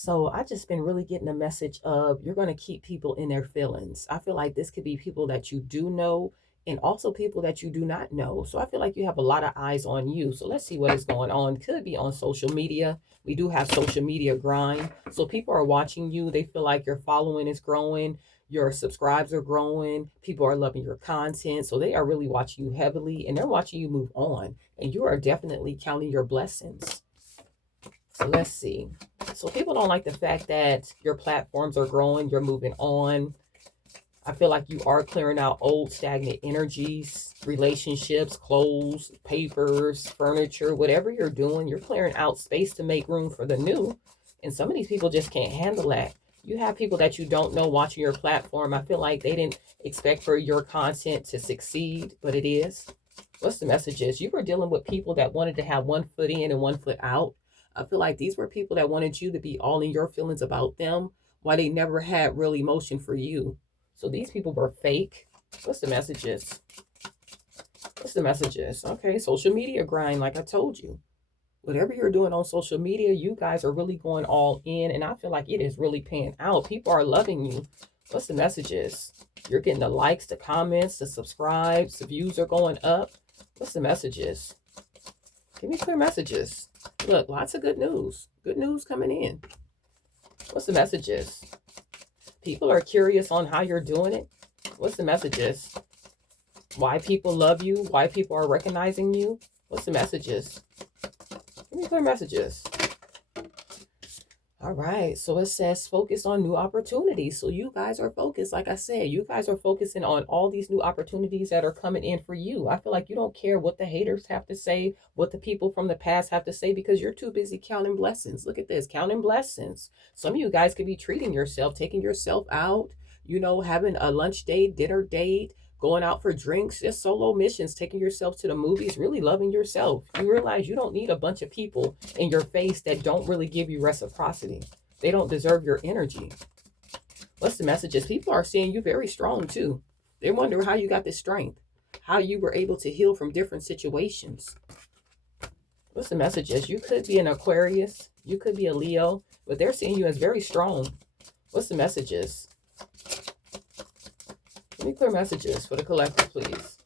So I just been really getting a message of you're going to keep people in their feelings. I feel like this could be people that you do know and also people that you do not know. So I feel like you have a lot of eyes on you. So let's see what is going on. Could be on social media. We do have social media grind. So people are watching you. They feel like your following is growing. Your subscribes are growing. People are loving your content. So they are really watching you heavily and they're watching you move on. And you are definitely counting your blessings. So let's see. So people don't like the fact that your platforms are growing, you're moving on. I feel like you are clearing out old stagnant energies, relationships, clothes, papers, furniture, whatever you're doing, you're clearing out space to make room for the new. And some of these people just can't handle that. You have people that you don't know watching your platform. I feel like they didn't expect for your content to succeed, but it is. What's the message is? You were dealing with people that wanted to have one foot in and one foot out. I feel like these were people that wanted you to be all in your feelings about them while they never had real emotion for you. So these people were fake. What's the messages? What's the messages? Okay, social media grind, like I told you. Whatever you're doing on social media, you guys are really going all in, and I feel like it is really paying out. People are loving you. What's the messages? You're getting the likes, the comments, the subscribes, the views are going up. What's the messages? Give me clear messages. Look, lots of good news. Good news coming in. What's the messages? People are curious on how you're doing it. What's the messages? Why people love you? Why people are recognizing you? What's the messages? Give me clear messages. All right, so it says focus on new opportunities. So you guys are focused. Like I said, you guys are focusing on all these new opportunities that are coming in for you. I feel like you don't care what the haters have to say, what the people from the past have to say, because you're too busy counting blessings. Look at this, counting blessings. Some of you guys could be treating yourself, taking yourself out, having a lunch date, dinner date, going out for drinks, just solo missions, taking yourself to the movies, really loving yourself. You realize you don't need a bunch of people in your face that don't really give you reciprocity. They don't deserve your energy. What's the messages? People are seeing you very strong too. They wonder how you got this strength, how you were able to heal from different situations. What's the messages? You could be an Aquarius, you could be a Leo, but they're seeing you as very strong. What's the messages? Give me clear messages for the collective, please.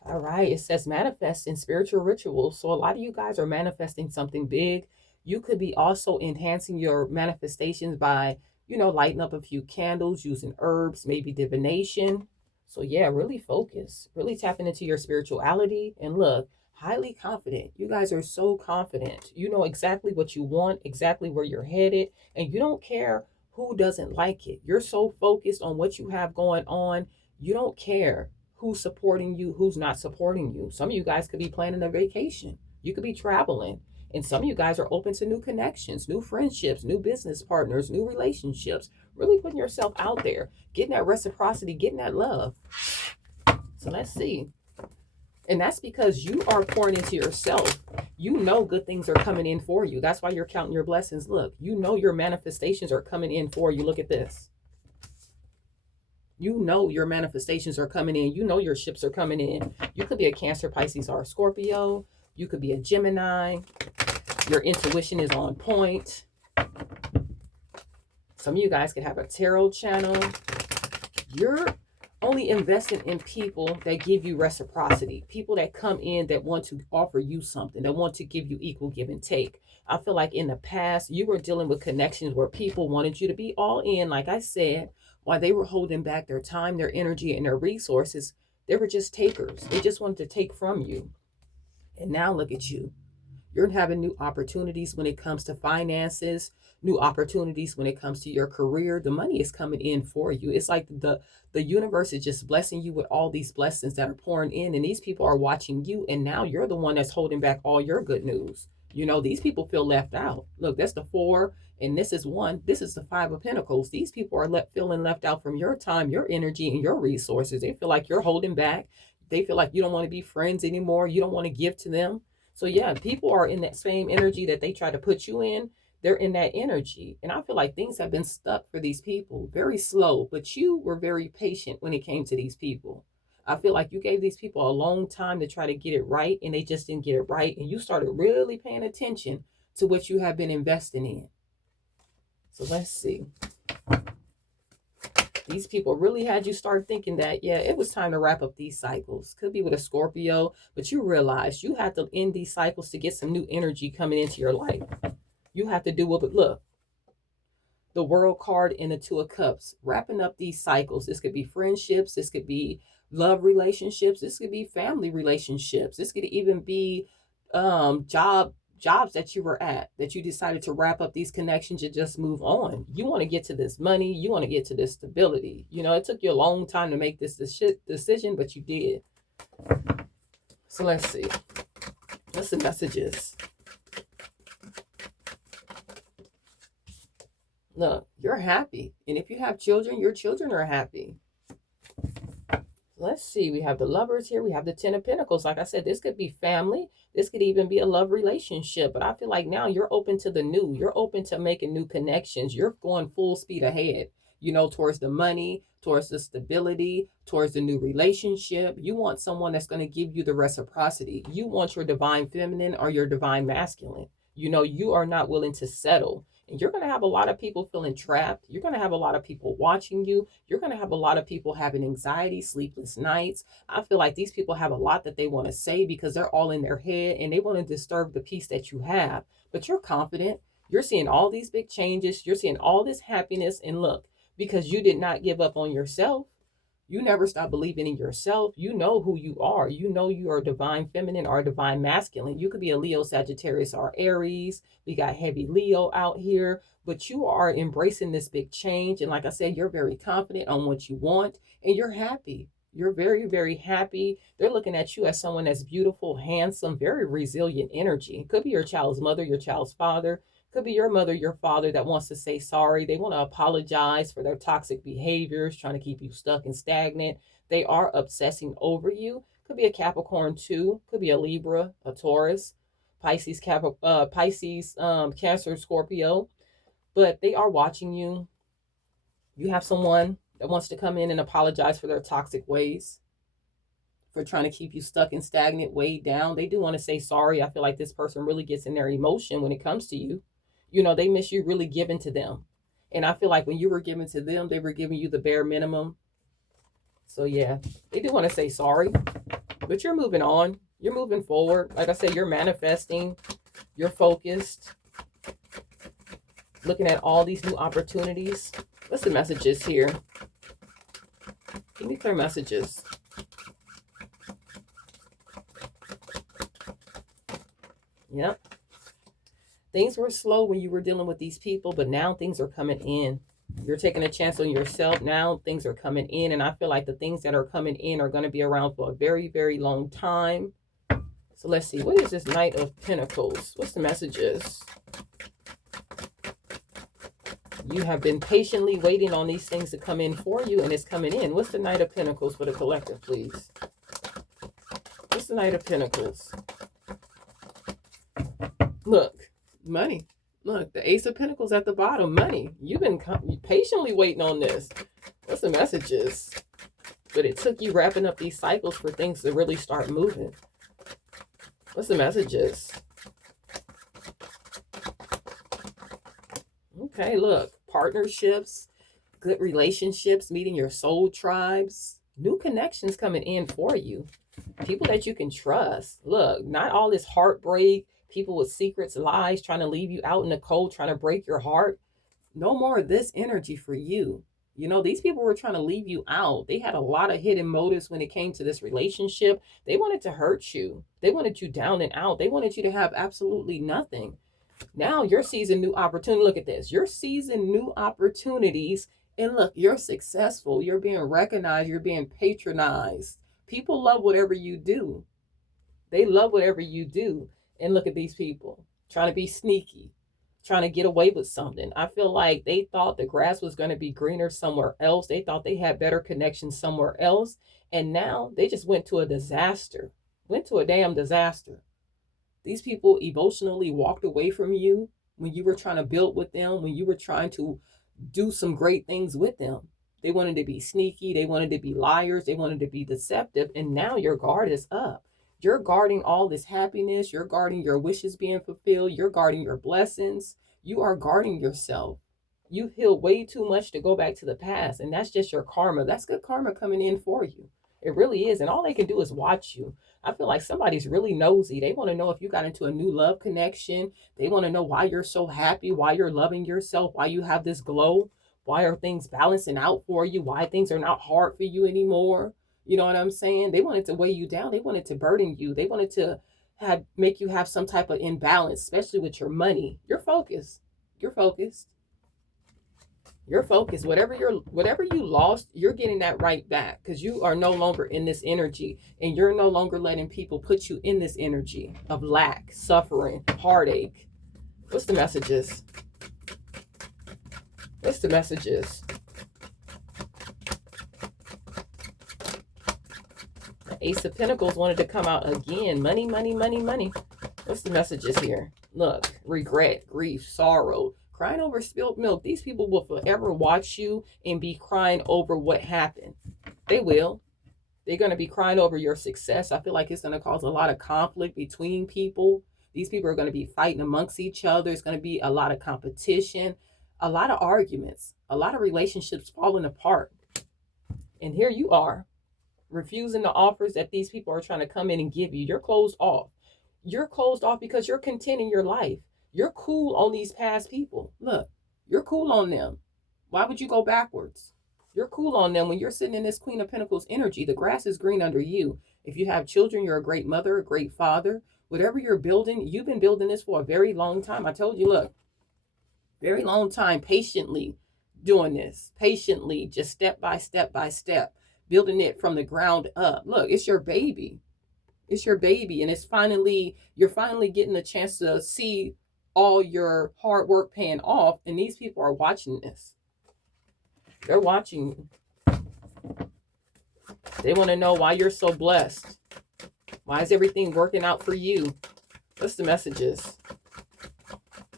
All right, it says manifest in spiritual rituals. So a lot of you guys are manifesting something big. You could be also enhancing your manifestations by, lighting up a few candles, using herbs, maybe divination. So yeah, really focus, really tapping into your spirituality. And look, highly confident. You guys are so confident. You know exactly what you want, exactly where you're headed, and you don't care who doesn't like it. You're so focused on what you have going on. You don't care who's supporting you, who's not supporting you. Some of you guys could be planning a vacation. You could be traveling. And some of you guys are open to new connections, new friendships, new business partners, new relationships. Really putting yourself out there, getting that reciprocity, getting that love. So let's see. And that's because you are pouring into yourself. You know good things are coming in for you. That's why you're counting your blessings. Look, you know your manifestations are coming in for you. Look at this. You know your manifestations are coming in. You know your ships are coming in. You could be a Cancer, Pisces, or a Scorpio. You could be a Gemini. Your intuition is on point. Some of you guys could have a tarot channel. You're only investing in people that give you reciprocity, people that come in that want to offer you something, that want to give you equal give and take. I feel like in the past, you were dealing with connections where people wanted you to be all in, like I said, while they were holding back their time, their energy, and their resources. They were just takers. They just wanted to take from you. And now look at you. You're having new opportunities when it comes to finances, new opportunities when it comes to your career. The money is coming in for you. It's like the universe is just blessing you with all these blessings that are pouring in, and these people are watching you, and now you're the one that's holding back all your good news. These people feel left out. Look, that's the 4, and this is 1. This is the 5 of Pentacles. These people are feeling left out from your time, your energy, and your resources. They feel like you're holding back. They feel like you don't want to be friends anymore. You don't want to give to them. So yeah, people are in that same energy that they try to put you in. They're in that energy. And I feel like things have been stuck for these people, very slow, but you were very patient when it came to these people. I feel like you gave these people a long time to try to get it right, and they just didn't get it right. And you started really paying attention to what you have been investing in. So let's see. These people really had you start thinking that, yeah, it was time to wrap up these cycles. Could be with a Scorpio, but you realize you have to end these cycles to get some new energy coming into your life. You have to do what, but look, the World card and the Two of Cups, wrapping up these cycles. This could be friendships. This could be love relationships. This could be family relationships. This could even be jobs that you were at, that you decided to wrap up these connections and just move on. You want to get to this money. You want to get to this stability. You know, it took you a long time to make this decision, but you did. So let's see. What's the messages? Look, you're happy. And if you have children, your children are happy. Let's see. We have the Lovers here. We have the Ten of Pentacles. Like I said, this could be family. This could even be a love relationship. But I feel like now you're open to the new. You're open to making new connections. You're going full speed ahead, you know, towards the money, towards the stability, towards the new relationship. You want someone that's going to give you the reciprocity. You want your divine feminine or your divine masculine. You know, you are not willing to settle. And you're going to have a lot of people feeling trapped. You're going to have a lot of people watching you. You're going to have a lot of people having anxiety, sleepless nights. I feel like these people have a lot that they want to say because they're all in their head and they want to disturb the peace that you have. But you're confident. You're seeing all these big changes. You're seeing all this happiness. And look, because you did not give up on yourself. You never stop believing in yourself. You know who you are. You know you are divine feminine or divine masculine. You could be a Leo, Sagittarius, or Aries. We got heavy Leo out here. But you are embracing this big change. And like I said, you're very confident on what you want. And you're happy. You're very, very happy. They're looking at you as someone that's beautiful, handsome, very resilient energy. It could be your child's mother, your child's father. Could be your mother, your father that wants to say sorry. They want to apologize for their toxic behaviors, trying to keep you stuck and stagnant. They are obsessing over you. Could be a Capricorn too. Could be a Libra, a Taurus, Pisces, Cancer, Scorpio. But they are watching you. You have someone that wants to come in and apologize for their toxic ways, for trying to keep you stuck and stagnant, weighed down. They do want to say sorry. I feel like this person really gets in their emotion when it comes to you. You know, they miss you really giving to them. And I feel like when you were giving to them, they were giving you the bare minimum. So yeah, they do want to say sorry, but you're moving on. You're moving forward. Like I said, you're manifesting. You're focused. Looking at all these new opportunities. What's the messages here? Give me clear messages. Yep. Things were slow when you were dealing with these people, but now things are coming in. You're taking a chance on yourself. Now things are coming in. And I feel like the things that are coming in are going to be around for a very, very long time. So let's see. What is this Knight of Pentacles? What's the messages? You have been patiently waiting on these things to come in for you, and it's coming in. What's the Knight of Pentacles for the collective, please? What's the Knight of Pentacles? Look. Money. Look, the Ace of Pentacles at the bottom. Money. You've been patiently waiting on this. What's the messages? But it took you wrapping up these cycles for things to really start moving. What's the messages? Okay, look. Partnerships, good relationships, meeting your soul tribes, new connections coming in for you. People that you can trust. Look, not all this heartbreak. People with secrets, lies, trying to leave you out in the cold, trying to break your heart. No more of this energy for you. You know, these people were trying to leave you out. They had a lot of hidden motives when it came to this relationship. They wanted to hurt you. They wanted you down and out. They wanted you to have absolutely nothing. Now you're seizing new opportunity. Look at this. You're seizing new opportunities. And look, you're successful. You're being recognized. You're being patronized. People love whatever you do. They love whatever you do. And look at these people trying to be sneaky, trying to get away with something. I feel like they thought the grass was going to be greener somewhere else. They thought they had better connections somewhere else. And now they just went to a disaster, went to a damn disaster. These people emotionally walked away from you when you were trying to build with them, when you were trying to do some great things with them. They wanted to be sneaky. They wanted to be liars. They wanted to be deceptive. And now your guard is up. You're guarding all this happiness. You're guarding your wishes being fulfilled. You're guarding your blessings. You are guarding yourself. You've healed way too much to go back to the past. And that's just your karma. That's good karma coming in for you. It really is. And all they can do is watch you. I feel like somebody's really nosy. They want to know if you got into a new love connection. They want to know why you're so happy, why you're loving yourself, why you have this glow. Why are things balancing out for you? Why things are not hard for you anymore? You know what I'm saying? They wanted to weigh you down. They wanted to burden you. They wanted to make you have some type of imbalance, especially with your money. You're focused. You're focused. You're focused. Whatever you lost, you're getting that right back, because you are no longer in this energy, and you're no longer letting people put you in this energy of lack, suffering, heartache. What's the messages? What's the messages? The Ace of Pentacles wanted to come out again. Money, money, money, money. What's the messages here? Look, regret, grief, sorrow, crying over spilled milk. These people will forever watch you and be crying over what happened. They will. They're going to be crying over your success. I feel like it's going to cause a lot of conflict between people. These people are going to be fighting amongst each other. It's going to be a lot of competition, a lot of arguments, a lot of relationships falling apart. And here you are, refusing the offers that these people are trying to come in and give you. You're closed off. You're closed off because you're content in your life. You're cool on these past people. Look, you're cool on them. Why would you go backwards? You're cool on them when you're sitting in this Queen of Pentacles energy. The grass is green under you. If you have children, you're a great mother, a great father. Whatever you're building, you've been building this for a very long time. I told you, look, very long time, patiently doing this. Patiently, just step by step by step, building it from the ground up. Look, it's your baby. It's your baby. And you're finally getting a chance to see all your hard work paying off. And these people are watching this. They're watching you. They want to know why you're so blessed. Why is everything working out for you? What's the messages?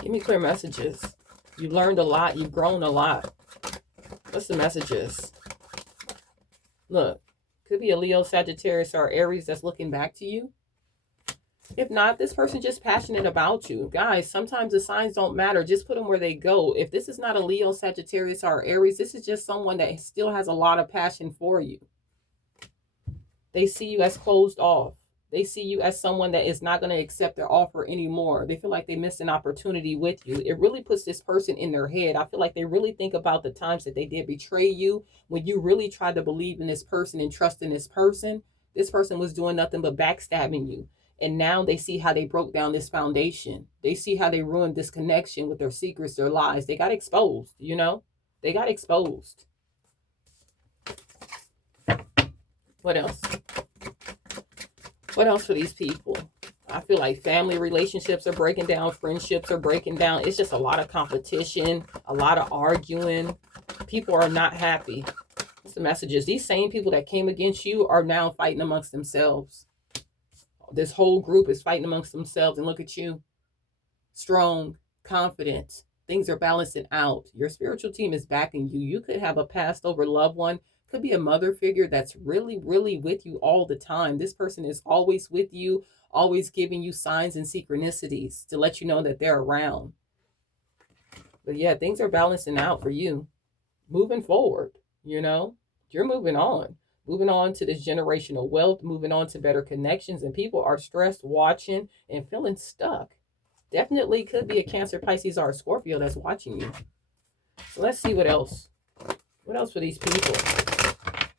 Give me clear messages. You learned a lot. You've grown a lot. What's the messages? Look, could be a Leo, Sagittarius, or Aries that's looking back to you. If not, this person just passionate about you. Guys, sometimes the signs don't matter. Just put them where they go. If this is not a Leo, Sagittarius, or Aries, this is just someone that still has a lot of passion for you. They see you as closed off. They see you as someone that is not going to accept their offer anymore. They feel like they missed an opportunity with you. It really puts this person in their head. I feel like they really think about the times that they did betray you, when you really tried to believe in this person and trust in this person. This person was doing nothing but backstabbing you. And now they see how they broke down this foundation. They see how they ruined this connection with their secrets, their lies. They got exposed, you know? They got exposed. What else? What else for these people? I feel like family relationships are breaking down. Friendships are breaking down. It's just a lot of competition, a lot of arguing. People are not happy. What's the messages? These same people that came against you are now fighting amongst themselves. This whole group is fighting amongst themselves. And look at you. Strong, confident. Things are balancing out. Your spiritual team is backing you. You could have a passed over loved one. Could be a mother figure that's really, really with you all the time. This person is always with you, always giving you signs and synchronicities to let you know that they're around. But yeah, things are balancing out for you. Moving forward, you know, you're moving on. Moving on to this generational wealth, moving on to better connections, and people are stressed, watching, and feeling stuck. Definitely could be a Cancer, Pisces, or a Scorpio that's watching you. So let's see what else. What else for these people?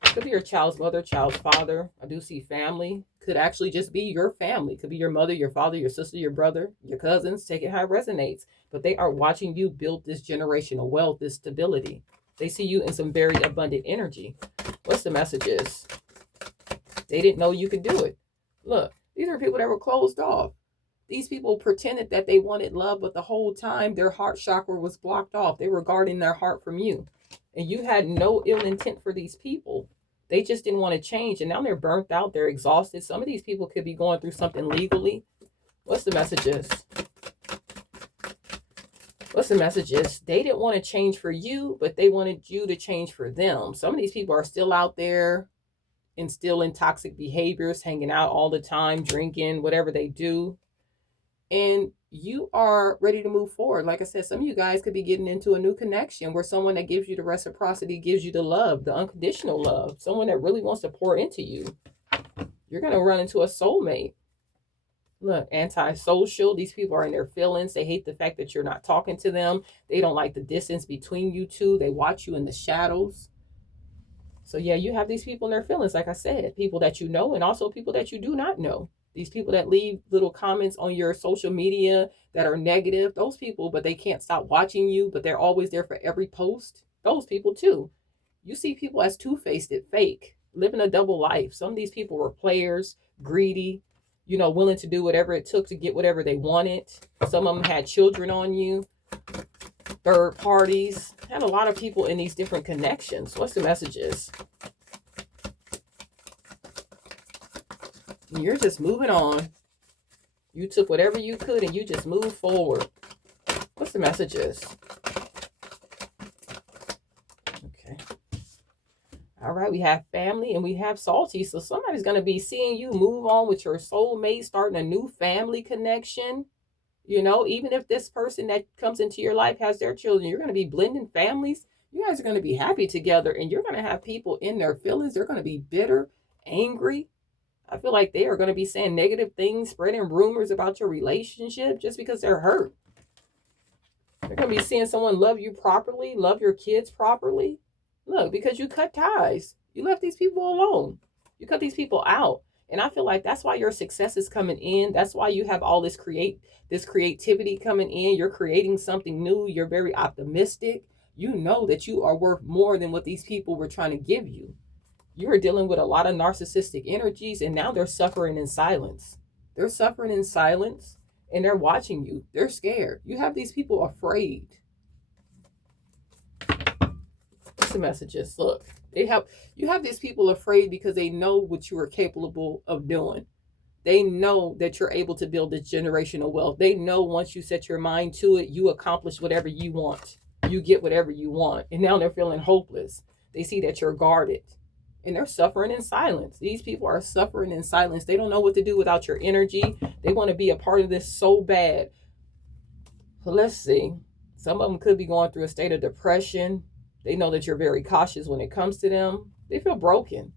Could be your child's mother, child's father. I do see family. Could actually just be your family. Could be your mother, your father, your sister, your brother, your cousins. Take it how it resonates. But they are watching you build this generational wealth, this stability. They see you in some very abundant energy. What's the messages? They didn't know you could do it. Look, these are people that were closed off. These people pretended that they wanted love, but the whole time their heart chakra was blocked off. They were guarding their heart from you. And you had no ill intent for these people. They just didn't want to change. And now they're burnt out. They're exhausted. Some of these people could be going through something legally. What's the messages? What's the messages? They didn't want to change for you, but they wanted you to change for them. Some of these people are still out there and still in toxic behaviors, hanging out all the time, drinking, whatever they do. and you are ready to move forward. Like I said, some of you guys could be getting into a new connection where someone that gives you the reciprocity, gives you the love, the unconditional love, someone that really wants to pour into you. You're going to run into a soulmate. Look, antisocial. These people are in their feelings. They hate the fact that you're not talking to them. They don't like the distance between you two. They watch you in the shadows. So yeah, you have these people in their feelings, like I said, people that you know and also people that you do not know. These people that leave little comments on your social media that are negative, those people, but they can't stop watching you, but they're always there for every post. Those people too. You see people as two-faced, fake, living a double life. Some of these people were players, greedy, willing to do whatever it took to get whatever they wanted. Some of them had children on you, third parties. Had a lot of people in these different connections. What's the messages? You're just moving on. You took whatever you could and you just moved forward. What's the messages? Okay. All right, we have family and we have salty. So somebody's going to be seeing you move on with your soulmate, starting a new family connection. Even if this person that comes into your life has their children, you're going to be blending families. You guys are going to be happy together, and you're going to have people in their feelings. They're going to be bitter, angry. I feel like they are going to be saying negative things, spreading rumors about your relationship just because they're hurt. They're going to be seeing someone love you properly, love your kids properly. Look, because you cut ties. You left these people alone. You cut these people out. And I feel like that's why your success is coming in. That's why you have all this creativity coming in. You're creating something new. You're very optimistic. You know that you are worth more than what these people were trying to give you. You are dealing with a lot of narcissistic energies, and now they're suffering in silence. They're suffering in silence, and they're watching you. They're scared. You have these people afraid. What's the messages? Look. You have these people afraid because they know what you are capable of doing. They know that you're able to build this generational wealth. They know once you set your mind to it, you accomplish whatever you want. You get whatever you want. And now they're feeling hopeless. They see that you're guarded. And they're suffering in silence. These people are suffering in silence. They don't know what to do without your energy. They want to be a part of this so bad. So let's see. Some of them could be going through a state of depression. They know that you're very cautious when it comes to them. They feel broken.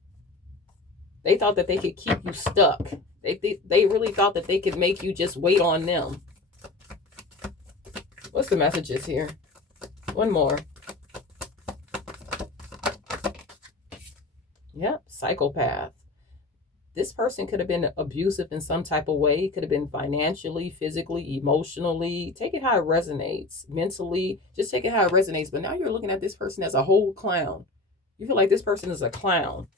They thought that they could keep you stuck. They really thought that they could make you just wait on them. What's the messages here? One more. Yep, psychopath. This person could have been abusive in some type of way. Could have been financially, physically, emotionally. Take it how it resonates. Mentally, just take it how it resonates. But now you're looking at this person as a whole clown. You feel like this person is a clown.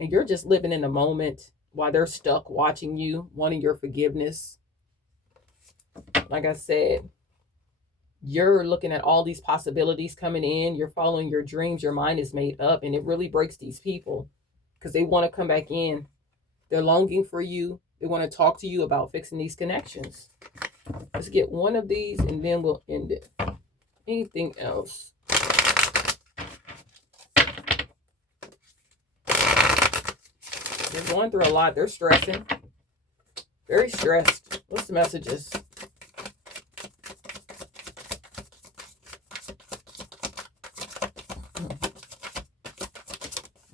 And you're just living in the moment while they're stuck watching you, wanting your forgiveness. Like I said, you're looking at all these possibilities coming in. You're following your dreams. Your mind is made up. And it really breaks these people. Because they want to come back in. They're longing for you. They want to talk to you about fixing these connections. Let's get one of these and then we'll end it. Anything else? They're going through a lot. They're stressing. Very stressed. What's the messages?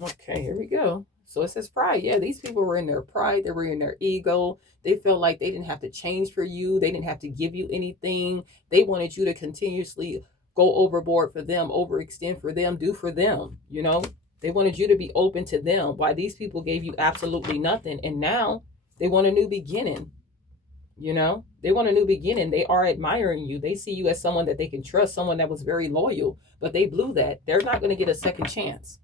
Okay, here we go. So it says pride. Yeah, these people were in their pride. They were in their ego. They felt like they didn't have to change for you. They didn't have to give you anything. They wanted you to continuously go overboard for them, overextend for them, do for them. They wanted you to be open to them. Why these people gave you absolutely nothing. And now they want a new beginning. They want a new beginning. They are admiring you. They see you as someone that they can trust, someone that was very loyal, but they blew that. They're not going to get a second chance.